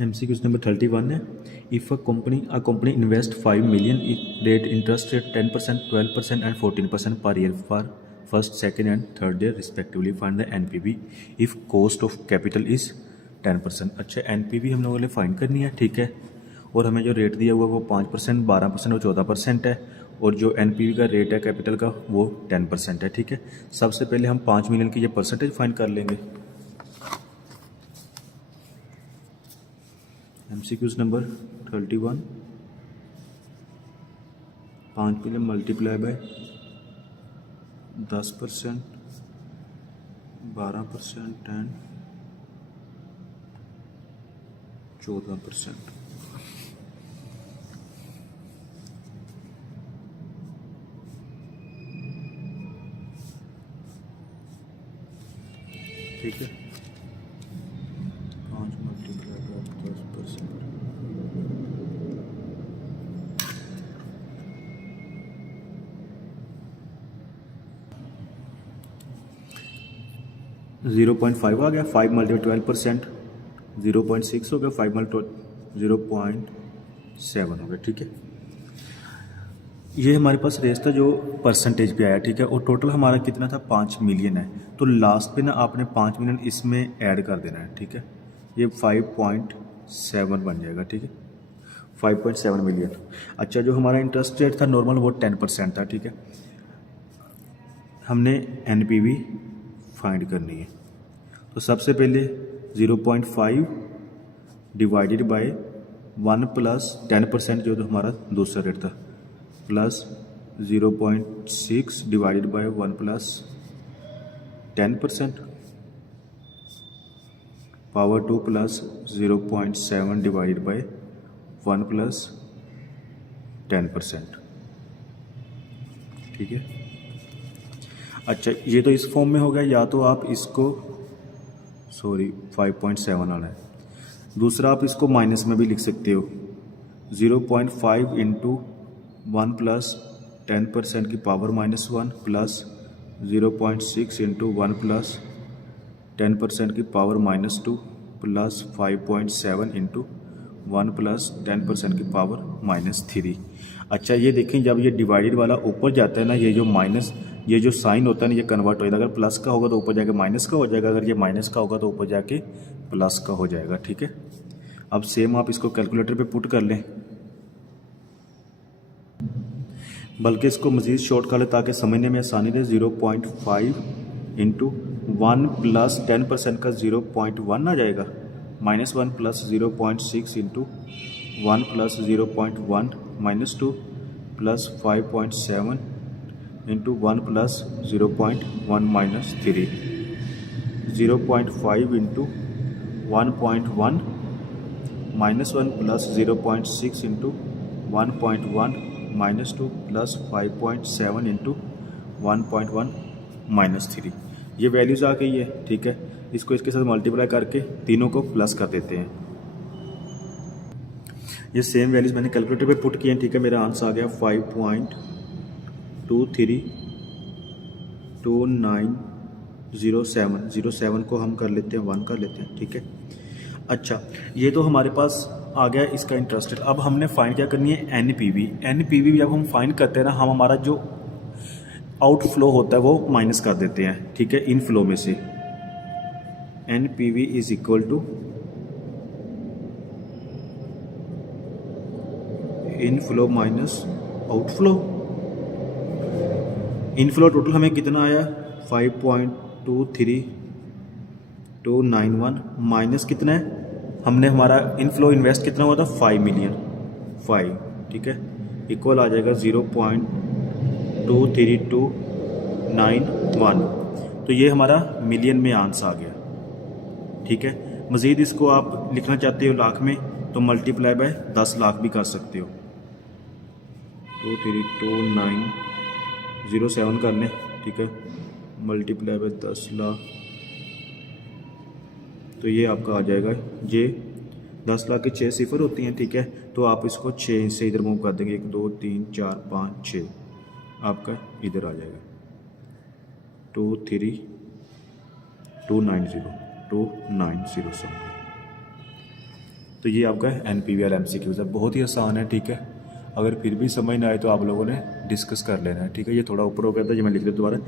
MCQ number 31 है। If a company invest 5 million rate interest rate 10%, 12% and 14% per year for first, second and third year respectively find the NPV if cost of capital is 10%। अच्छा, NPV हम लोगों ने find करनी है, ठीक है। और हमें जो रेट दिया हुआ है वो 5%, 12% और 14% है। और जो NPV का रेट है कैपिटल का वो 10% है, ठीक है। सबसे पहले हम 5 मिलियन की ये परसेंटेज फाइंड कर लेंगे। MCQ number 31, 5 million multiply by 10%, 12% and 14%। ठीक है, 5 मल्टीप्लाई बाय 10%, 0.5 आ गया। 5 मल्टीप्लाई 12%, 0.6 हो गया। 5 मल्टीप्लाई 0.7 हो गया, ठीक है। ये हमारे पास रेस था जो परसेंटेज पे आया, ठीक है। और टोटल हमारा कितना था, 5 मिलियन है। तो लास्ट पे ना आपने 5 मिलियन इसमें ऐड कर देना है, ठीक है। ये 5.7 बन जाएगा, ठीक है, 5.7 मिलियन। अच्छा, जो हमारा इंटरेस्ट रेट था नॉर्मल वो 10% था, ठीक है। हमने NPV फाइंड करनी है। तो सबसे पहले 0.5 डिवाइडेड बाय 1 प्लस 10% जो तो हमारा दूसरा रेट था, plus 0.6 divided by 1 plus 10% power 2 plus 0.7 divided by 1 plus 10%, ठीक है। अच्छा, ये तो इस फॉर्म में हो गया। या तो आप इसको 5.7 आना है। दूसरा आप इसको माइनस में भी लिख सकते हो। 0.5 इंटू 1 प्लस 10% की पावर -1 प्लस 0.6 इंटू 1 प्लस 10% की पावर -2 प्लस 5.7 इंटू 1 प्लस 10% की पावर -3। अच्छा, ये देखें, जब ये डिवाइडेड वाला ऊपर जाता है ना, ये जो साइन होता है ना, ये कन्वर्ट हो जाएगा। अगर प्लस का होगा तो ऊपर जाके माइनस का हो जाएगा, अगर ये माइनस का होगा तो ऊपर जाके प्लस का हो जाएगा, ठीक है। अब सेम आप इसको कैलकुलेटर पे पुट कर लें, बल्कि इसको मज़ीद शॉर्ट कर लें ताकि समझने में आसानी रहे। 0.5 इंटू 1 प्लस 10% का 0.1 आ जाएगा, -1 plus 0.6 into 1 plus 0.1 -2 plus 5.7 into 1 plus 0.1 -3, 0.5 into 1.1 -1 plus 0.6 into 1.1 -2 plus 5.7 into 1.1 -3। ये वैल्यूज़ आ गई है, ठीक है। इसको इसके साथ मल्टीप्लाई करके तीनों को प्लस कर देते हैं। ये सेम वैल्यूज़ मैंने कैलकुलेटर पे पुट किए हैं, ठीक है। मेरा आंसर आ गया 5.232907। को हम कर लेते हैं 1 कर लेते हैं, ठीक है। अच्छा, ये तो हमारे पास आ गया इसका इंटरेस्ट रेट। अब हमने फाइंड क्या करनी है, NPV जब हम फाइंड करते हैं ना, हम हमारा जो आउटफ्लो होता है वो माइनस कर देते हैं, ठीक है, इनफ्लो में से। NPV is equal to inflow minus outflow. Inflow total हमें कितना आया, 5.23291 माइनस कितना है, हमने हमारा इनफ्लो इन्वेस्ट कितना हुआ था, 5 मिलियन, 5, ठीक है, इक्वल आ जाएगा 0.23291। तो ये हमारा मिलियन में आंसर आ गया, ठीक है। मज़ीद इसको आप लिखना चाहते हो लाख में तो मल्टीप्लाई बाय 10 लाख भी कर सकते हो। 2320907 कर लें, ठीक है, मल्टीप्लाई बाय 10 लाख, तो ये आपका आ जाएगा। ये 10 लाख के 6 सिफर होती हैं, ठीक है। तो आप इसको 6 से इधर मूव कर देंगे, 1 2 3 4 5 6, आपका इधर आ जाएगा 23290 समथिंग। तो ये आपका NPV MCQ है, बहुत ही आसान है, ठीक है। अगर फिर भी समझ ना आए तो आप लोगों ने डिस्कस कर लेना है, ठीक है। ये थोड़ा ऊपर हो गया था, ये मैं लिख देता दोबारा।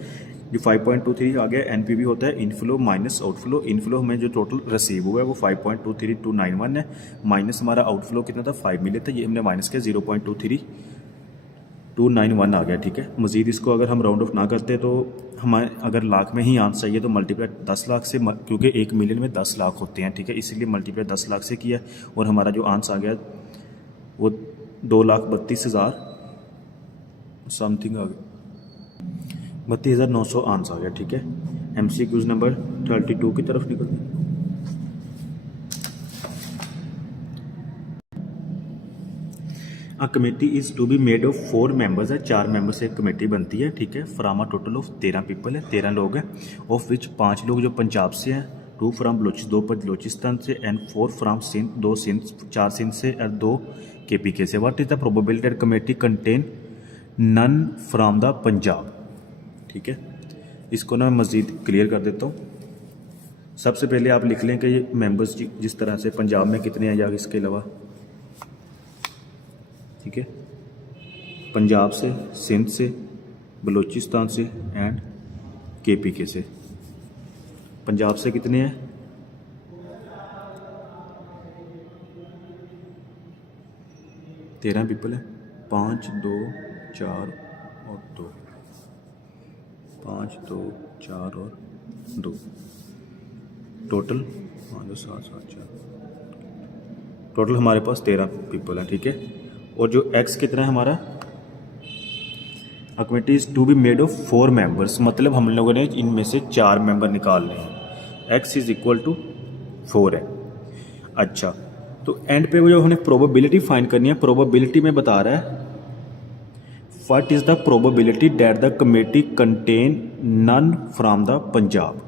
ये 5.23 आ गया। NPV होता है इनफ्लो माइनस आउटफ्लो। इनफ्लो हमें जो टोटल रिसीव हुआ है वो 5.23291 है, माइनस हमारा आउटफ्लो कितना था 5 मिले था, ये हमने माइनस किया 0.23291 आ गया, ठीक है। मज़ीद इसको अगर हम राउंड ऑफ ना करते तो हमारे अगर लाख में ही आंसर चाहिए तो मल्टीप्लाई 10 लाख से, क्योंकि 1 मिलियन में 10 लाख होते हैं, ठीक है, इसीलिए मल्टीप्लाई 10 लाख से किया और हमारा जो आंसर आ गया वो 2,32,000 समथिंग आ गया, 32,900 आंसर आ गया, ठीक है। MCQs नंबर 32 की तरफ निकलते हैं। A committee is to be made of 4 members है, 4 मेंबर से एक कमेटी बनती है, ठीक है। From a total of 13 people है, 13 लोग हैं, ऑफ विच 5 लोग जो पंजाब से हैं, 2 फ्राम दो बलोचिस्तान से एंड 4 फ्राम सिंध, 2 सिंध, 4 सिंध से और 2 KPK से। What is the probability that committee contain none from the Punjab, ठीक है। इसको ना मैं मज़ीद क्लियर कर देता हूँ। सबसे पहले आप लिख लें कि ये मेंबर्स जिस तरह से पंजाब में कितने हैं या इसके अलावा, ठीक है, पंजाब से, सिंध से, बलूचिस्तान से एंड KPK से। पंजाब से कितने हैं, तेरह पीपल है, 5 2 4 और 2, 5 2 4 और 2, टोटल 5 2 7 7 4, टोटल हमारे पास 13 पीपल हैं, ठीक है। और जो एक्स कितना है हमारा, a committee is to be made of 4 members, मतलब हम लोगों ने इनमें से 4 मेंबर निकालने हैं। एक्स इज इक्वल टू 4 है। अच्छा, तो एंड पे वो जो हमने प्रोबेबिलिटी फाइंड करनी है, प्रोबेबिलिटी में बता रहा है what is the probability that the committee contain none from the Punjab.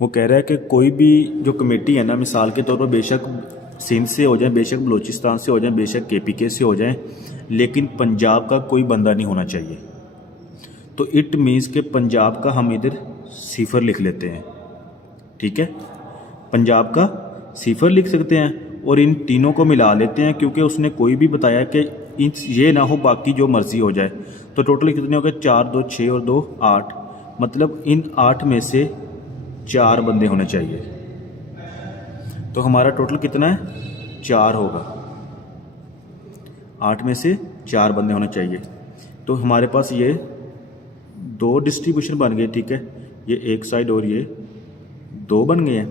वो कह रहा है कि कोई भी जो कमेटी है ना, मिसाल के तौर पर बेशक सिंध से हो जाए, बेशक बलूचिस्तान से हो जाए, बेशक KPK से हो जाए, लेकिन पंजाब का कोई बंदा नहीं होना चाहिए। तो इट मीन्स के पंजाब का हम इधर 0 लिख लेते हैं, ठीक है। पंजाब का 0 लिख सकते हैं और इन तीनों को मिला लेते हैं, क्योंकि उसने कोई भी बताया कि ये ना हो बाकी जो मर्जी हो जाए। तो टोटल कितने हो गए, 4 2 6 और 2 8, मतलब इन 8 में से 4 बंदे होने चाहिए। तो हमारा टोटल कितना है, 4 होगा, 8 में से 4 बंदे होने चाहिए। तो हमारे पास ये 2 डिस्ट्रीब्यूशन बन गए, ठीक है, ये एक साइड और ये 2 बन गए हैं।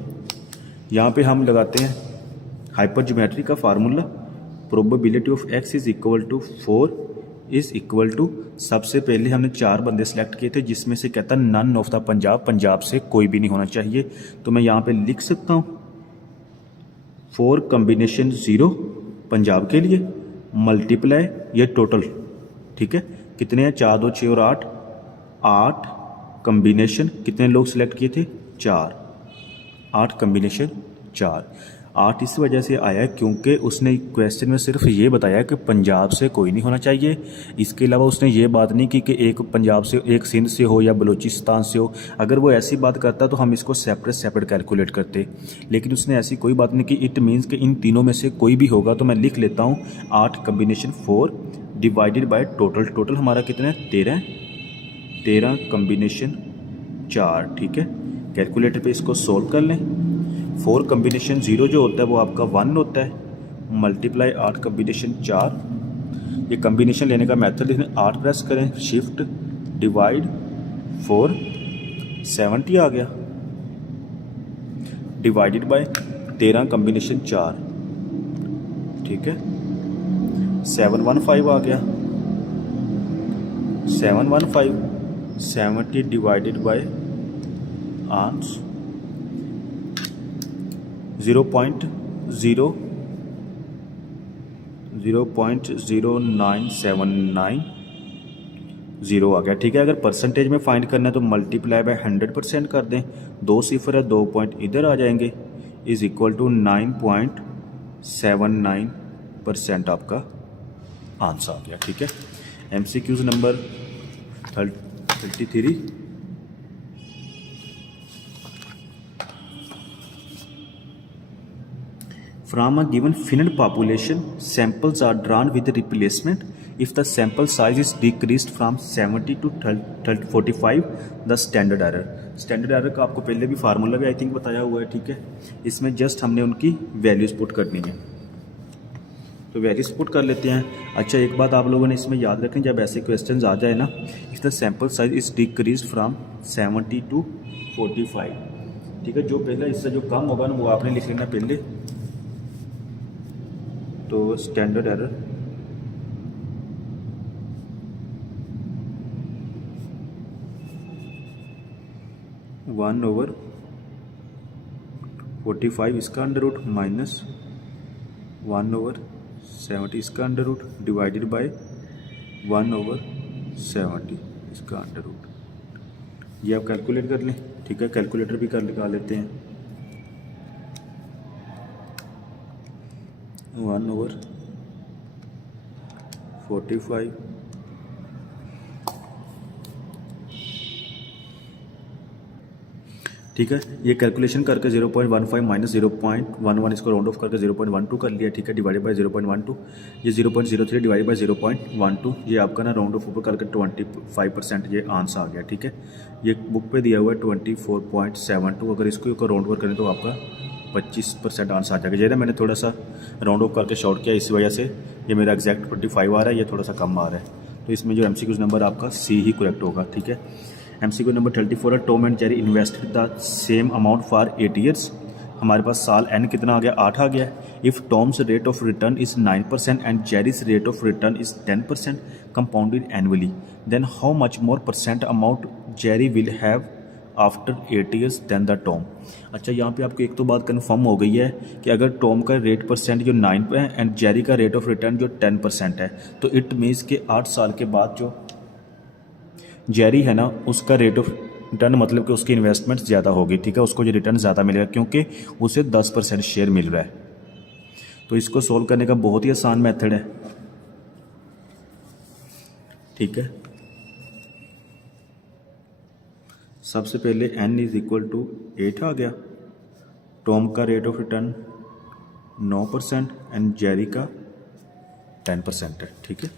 यहाँ पे हम लगाते हैं हाइपर ज्योमेट्री का formula, probability of x is equal to 4 is equal to, सबसे पहले हमने 4 बंदे सेलेक्ट किए थे जिसमें से कहता none of the Punjab, Punjab से कोई भी नहीं होना चाहिए। तो मैं यहाँ पे लिख सकता हूँ 4 कम्बिनेशन 0 पंजाब के लिए मल्टीप्लाई ये टोटल, ठीक है, कितने हैं, 4 2 6 और 8, 8 कम्बिनेशन, कितने लोग सेलेक्ट किए थे, 4, 8 कम्बिनेशन 4। 8 इस वजह से आया क्योंकि उसने क्वेश्चन में सिर्फ ये बताया कि पंजाब से कोई नहीं होना चाहिए। इसके अलावा उसने ये बात नहीं की कि एक पंजाब से, एक सिंध से हो या बलूचिस्तान से हो। अगर वो ऐसी बात करता तो हम इसको सेपरेट कैलकुलेट करते, लेकिन उसने ऐसी कोई बात नहीं की। इट मीन्स कि इन तीनों में से कोई भी होगा। तो मैं लिख लेता हूँ 8 combination 4 divided by total, total हमारा कितना है, 13 कम्बिनेशन 4, ठीक है। कैलकुलेटर पे इसको सोल्व कर लें। 4 कम्बिनेशन 0 जो होता है वो आपका 1 होता है, मल्टीप्लाई 8 कम्बिनेशन 4। ये कम्बिनेशन लेने का मेथड लिखें, 8 प्रेस करें, शिफ्ट डिवाइड 4, 70 आ गया, डिवाइडेड बाय 13 कम्बिनेशन 4, ठीक है, 715 आ गया, 715 70 डिवाइडेड बाय आंसर 0.0979 आ गया, ठीक है। अगर परसेंटेज में फाइंड करना है तो मल्टीप्लाई बाय 100% कर दें, 2 सिफर है, 2 पॉइंट इधर आ जाएंगे, इज इक्वल टू 9.79% आपका आंसर आ गया, ठीक है। MCQs number 33। From a given finite population samples are drawn with replacement if the sample size is decreased from 70 to 45 the standard error. Standard error का आपको पहले भी फार्मूला भी आई थिंक बताया हुआ है, ठीक है। इसमें जस्ट हमने उनकी वैल्यूज पुट करनी है, तो वैल्यूज पुट कर लेते हैं। अच्छा, एक बात आप लोगों ने इसमें याद रखें, जब ऐसे क्वेश्चंस आ जाए ना, if the sample size is decrease from 70 to 45, ठीक है, जो पहले इससे जो कम होगा ना वो आपने लिख लेना पहले। तो स्टैंडर्ड एरर वन ओवर 45 इसका अंडर रूट माइनस 1 ओवर 70 इसका under root divided by 1 over 70 इसका अंडर रूट। ये आप कैलकुलेट कर लें, ठीक है, कैलकुलेटर भी कर निकाल लेते हैं। 1 ओवर 45 ठीक है। ये कैलकुलेशन करके 0.15 माइनस 0.11 इसको राउंड ऑफ करके 0.12 कर लिया, ठीक है, डिवाइडेड बाय 0.12। ये 0.03 डिवाइडेड बाय 0.12, ये आपका ना राउंड ऑफ ऊपर करके 25% ये आंसर आ गया, ठीक है। ये बुक पे दिया हुआ है 24.72, अगर इसको राउंड ओवर करें तो आपका 25% आंसर आ जाएगा। ये ना मैंने थोड़ा सा राउंड ऑफ करके शॉर्ट किया, इसी वजह से ये मेरा एग्जैक्ट 25 आ रहा है, ये थोड़ा सा कम आ रहा है। तो इसमें जो MCQ नंबर आपका C ही करेक्ट होगा, ठीक है। MCQ नंबर 34 है, Tom and Jerry invested the same amount for 8 years. हमारे पास साल n कितना आ गया, 8 आ गया। If Tom's rate of return is 9% and Jerry's rate of return is 10% compounded annually, then how much more percent amount Jerry will have after 8 years then the Tom. अच्छा, यहाँ पे आपको एक तो बात कन्फर्म हो गई है कि अगर टॉम का रेट परसेंट जो 9 पे है एंड जेरी का रेट ऑफ रिटर्न जो 10% है, तो इट मीन्स कि 8 साल के बाद जो जेरी है ना, उसका रेट ऑफ रिटर्न मतलब कि उसकी इन्वेस्टमेंट ज़्यादा होगी, ठीक है, उसको जो रिटर्न ज़्यादा मिलेगा क्योंकि उसे 10% शेयर मिल रहा है। तो इसको सोल्व करने का बहुत ही आसान मेथड है, ठीक है। सबसे पहले n इज इक्वल टू 8 आ गया, टॉम का rate of return 9% and Jerry का 10% है, ठीक है।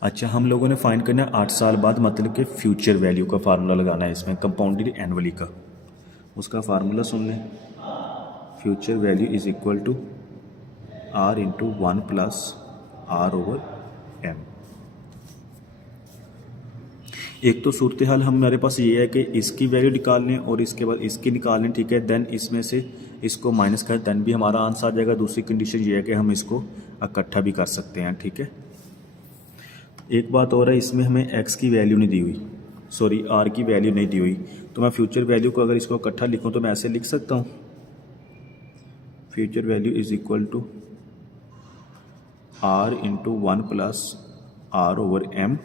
अच्छा, हम लोगों ने फाइंड करना है 8 साल बाद, मतलब कि फ्यूचर वैल्यू का फार्मूला लगाना है इसमें, कंपाउंडेड एनुअली का। उसका फार्मूला सुन लें, future value is equal to R into 1 plus R over M। एक तो सूरत हाल हमारे पास ये है कि इसकी वैल्यू निकाल लें और इसके बाद इसकी निकाल लें, ठीक है, देन इसमें से इसको माइनस करें, देन भी हमारा आंसर आ जाएगा। दूसरी कंडीशन ये है कि हम इसको इकट्ठा भी कर सकते हैं, ठीक है। एक बात और है, इसमें हमें x की वैल्यू नहीं दी हुई, सॉरी r की वैल्यू नहीं दी हुई, तो मैं फ्यूचर वैल्यू को अगर इसको इकट्ठा लिखूं तो मैं ऐसे लिख सकता हूं, future value is equal to R into 1 plus R over M,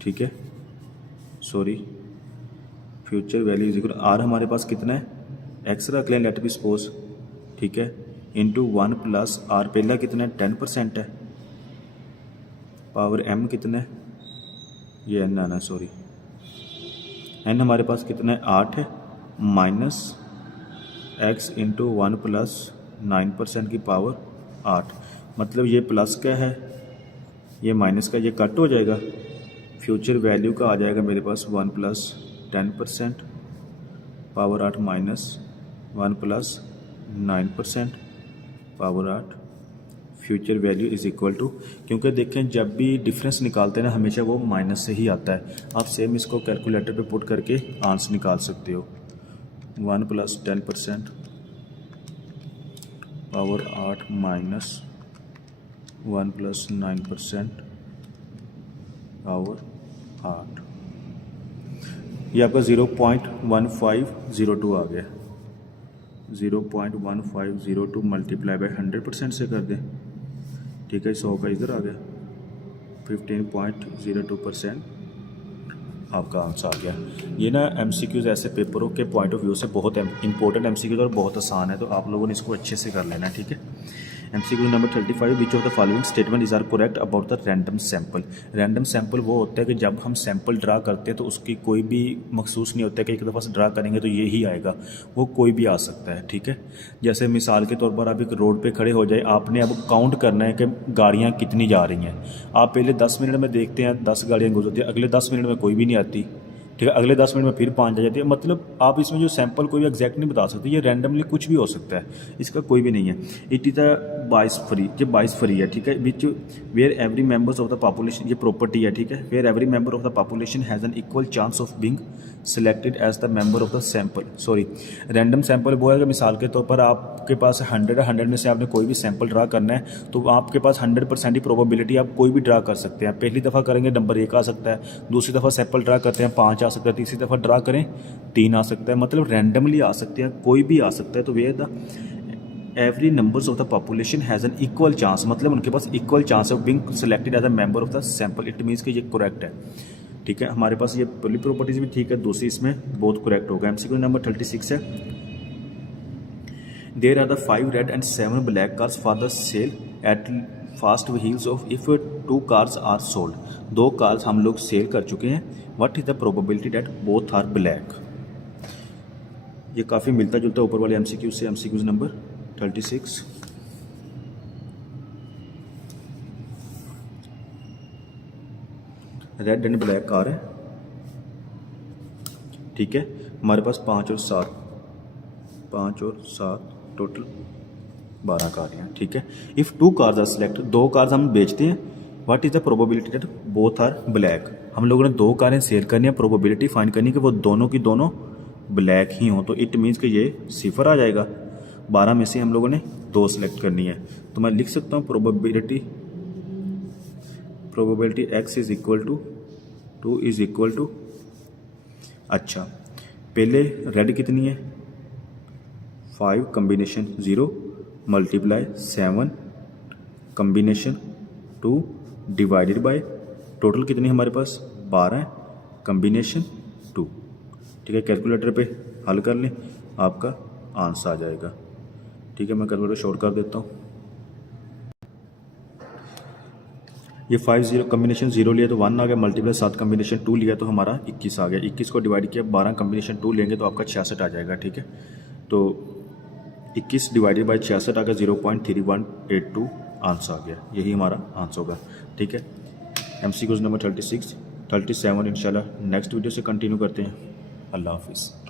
ठीक है, sorry future value is equal R हमारे पास कितना है, x रख लें, लेट बी सपोज, ठीक है, इंटू 1 प्लस R पहला कितना है 10% है, पावर M कितना है, ये n आना, सॉरी n हमारे पास कितना है 8 है, माइनस x इंटू 1 प्लस 9% की पावर 8, मतलब ये प्लस का है, ये माइनस का, ये कट हो जाएगा। फ्यूचर वैल्यू का आ जाएगा मेरे पास 1 plus 10% power 8 minus 1 plus 9% power 8। Future value is equal to, क्योंकि देखें जब भी डिफरेंस निकालते हैं ना हमेशा वो माइनस से ही आता है। आप सेम इसको कैलकुलेटर पे पुट करके आंसर निकाल सकते हो। 1 plus 10% power 8 minus 1 plus 9% power 8, ये आपका 0.1502 आ गया। 0.1502 मल्टीप्लाई बाय 100% से कर दें, ठीक है, 100 का इधर आ गया, 15.02% आपका आंसर आ गया। ये ना MCQs ऐसे पेपरों के पॉइंट ऑफ व्यू से बहुत इंपॉर्टेंट MCQs और बहुत आसान है, तो आप लोगों ने इसको अच्छे से कर लेना है, ठीक है। MCQ number 35, which of the following statement is are correct about the random sample. Random sample वो होता है कि जब हम सैंपल ड्रा करते हैं तो उसकी कोई भी मखसूस नहीं होता है कि एक दफ़ा से ड्रा करेंगे तो ये ही आएगा, वो कोई भी आ सकता है, ठीक है। जैसे मिसाल के तौर पर आप एक रोड पे खड़े हो जाए, आपने अब काउंट करना है कि गाड़ियाँ कितनी जा रही हैं। आप पहले 10 मिनट में देखते हैं 10 गाड़ियाँ गुजरती हैं, अगले 10 मिनट में कोई भी नहीं आती, ठीक है, अगले 10 मिनट में फिर 5 आ जाती है। मतलब आप इसमें जो सैंपल कोई भी एग्जैक्ट नहीं बता सकते, ये रैंडमली कुछ भी हो सकता है, इसका कोई भी नहीं है। इट इज़ अ बाइस फ्री, ये बाइस फ्री है, ठीक है। Which where every members of the population, ये प्रॉपर्टी है, ठीक है। Where every member of the population has an equal chance of being selected as the member of the sample. Sorry, random sample वो है कि मिसाल के तौर पर आपके पास 100 में से आपने कोई भी सैंपल ड्रा करना है तो आपके पास 100% ही प्रोबेबिलिटी आप कोई भी ड्रा कर सकते हैं। पहली दफ़ा करेंगे नंबर 1 आ सकता है, दूसरी दफ़ा सैंपल ड्रा करते हैं 5 आ सकता है, तीसरी दफ़ा ड्रा करें 3 आ सकता है, मतलब रैंडमली आ सकते हैं, कोई भी आ सकता है। तो where the every numbers of the population has an equal chance, मतलब उनके पास equal chance of being selected as a member of the sample. It means कि ये करेक्ट है, ठीक है। हमारे पास ये पहली प्रॉपर्टीज भी ठीक है, दूसरी इसमें बहुत करेक्ट होगा। MCQ नंबर 36 है, there are the 5 red and 7 black cars for the sale at Fast Wheels of if 2 cars are sold. 2 cars हम लोग सेल कर चुके हैं, what is the probability that both are black. ये काफ़ी मिलता जुलता है ऊपर वाले MCQ से। MCQ number 36, red and black car है, ठीक है। हमारे पास 5 और 7 टोटल 12 कार हैं, ठीक है। If 2 cars are select, 2 cars हम बेचते हैं, what is the probability that both are black. हम लोगों ने 2 कारें सेल करनी है, प्रोबेबिलिटी फाइंड करनी है कि वो दोनों की दोनों ब्लैक ही हों। तो इट मीन्स कि ये 0 आ जाएगा। 12 में से हम लोगों ने 2 सेलेक्ट करनी है, तो मैं लिख सकता हूँ probability x is equal to 2 is equal to, अच्छा पहले रेड कितनी है 5 combination 0 multiply 7 combination 2 divided by total कितनी हमारे पास 12 कम्बिनेशन 2, ठीक है। कैलकुलेटर पे हल कर लें, आपका आंसर आ जाएगा, ठीक है। मैं कैलकुलेटर शॉर्ट कर देता हूँ। ये 5 0 कम्बिनेशन 0 लिया तो 1 आ गया, मल्टीप्लाई 7 कम्बिनेशन 2 लिया तो हमारा 21 आ गया। 21 को डिवाइड किया 12 कम्बिनेशन 2 लेंगे तो आपका 66 आ जाएगा, ठीक है। तो 21 डिवाइडेड बाय 66 आ गया, 0.3182 आंसर आ गया, यही हमारा आंसर होगा, ठीक है। MCQ नंबर 36 37 इंशाल्लाह नेक्स्ट वीडियो से कंटिन्यू करते हैं। अल्लाह हाफिज़।